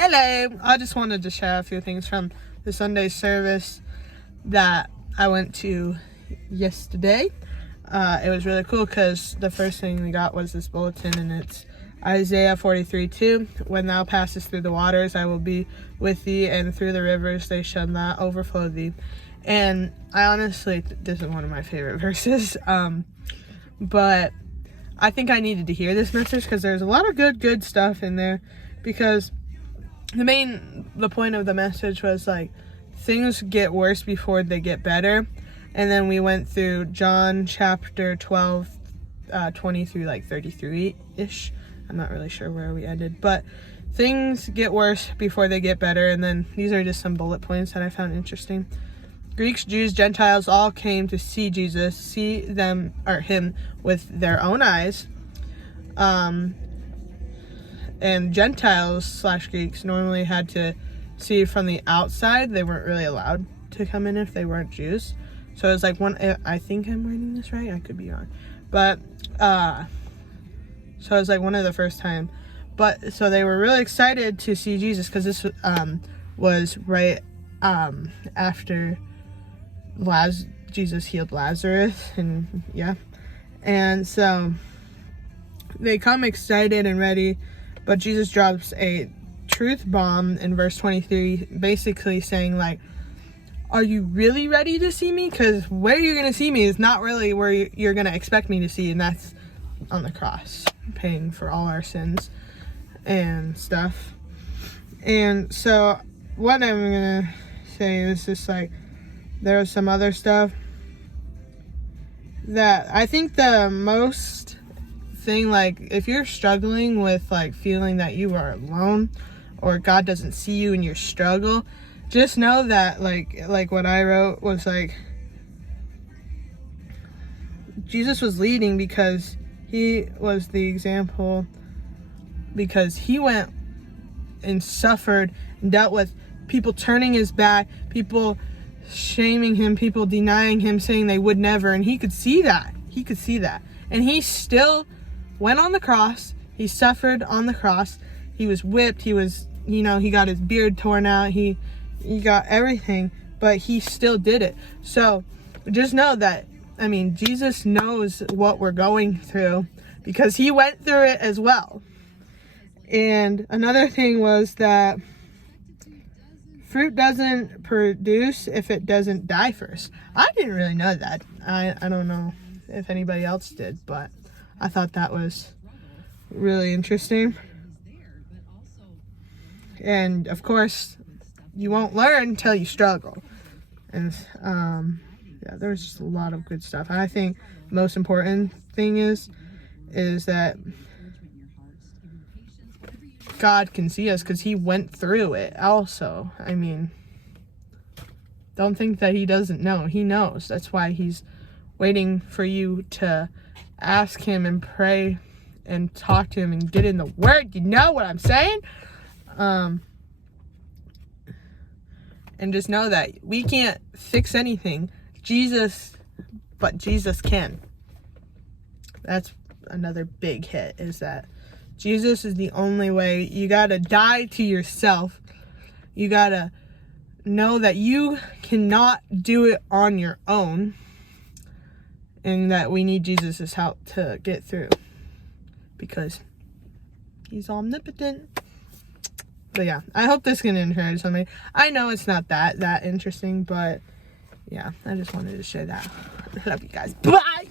Hello! I just wanted to share a few things from the Sunday service that I went to yesterday. It was really cool because the first thing we got was this bulletin, and it's Isaiah 43:2. When thou passest through the waters, I will be with thee, and through the rivers they shall not overflow thee. And I honestly, this is one of my favorite verses, but I think I needed to hear this message because there's a lot of good stuff in there, because the point of the message was like things get worse before they get better. And then we went through John chapter 12 20 through like 33-ish. I'm not really sure where we ended, but things get worse before they get better. And then these are just some bullet points that I found interesting. Greeks, Jews, Gentiles all came to see Jesus, see him with their own eyes. And Gentiles / Greeks normally had to see from the outside. They weren't really allowed to come in if they weren't Jews. So it was like I think I'm reading this right, I could be wrong. But, so it was like one of the first time. But, so they were really excited to see Jesus because this was right after Jesus healed Lazarus, and yeah. And so they come excited and ready, but Jesus drops a truth bomb in verse 23, basically saying like, are you really ready to see me? Because where you're going to see me is not really where you're going to expect me to see, and that's on the cross, paying for all our sins and stuff. And so what I'm going to say is just like, there was some other stuff that I think the most thing, like if you're struggling with like feeling that you are alone or God doesn't see you in your struggle, just know that like what I wrote was like, Jesus was leading because he was the example, because he went and suffered and dealt with people turning his back, people shaming him, people denying him, saying they would never, and he could see that. And he still went on the cross. He suffered on the cross. He was whipped. He was, he got his beard torn out. He got everything, but he still did it. So just know that, Jesus knows what we're going through because he went through it as well. And another thing was that fruit doesn't produce if it doesn't die first. I didn't really know that. I don't know if anybody else did, but I thought that was really interesting. And of course, you won't learn until you struggle. And there was just a lot of good stuff. And I think the most important thing is that God can see us because he went through it also. Don't think that he doesn't know. He knows. That's why he's waiting for you to ask him and pray and talk to him and get in the word. You know what I'm saying? And just know that we can't fix anything. But Jesus can. That's another big hit, is that Jesus is the only way. You gotta die to yourself. You gotta know that you cannot do it on your own, and that we need Jesus' help to get through because he's omnipotent. But yeah, I hope this can encourage somebody. I know it's not that interesting, but yeah, I just wanted to share that. I love you guys. Bye!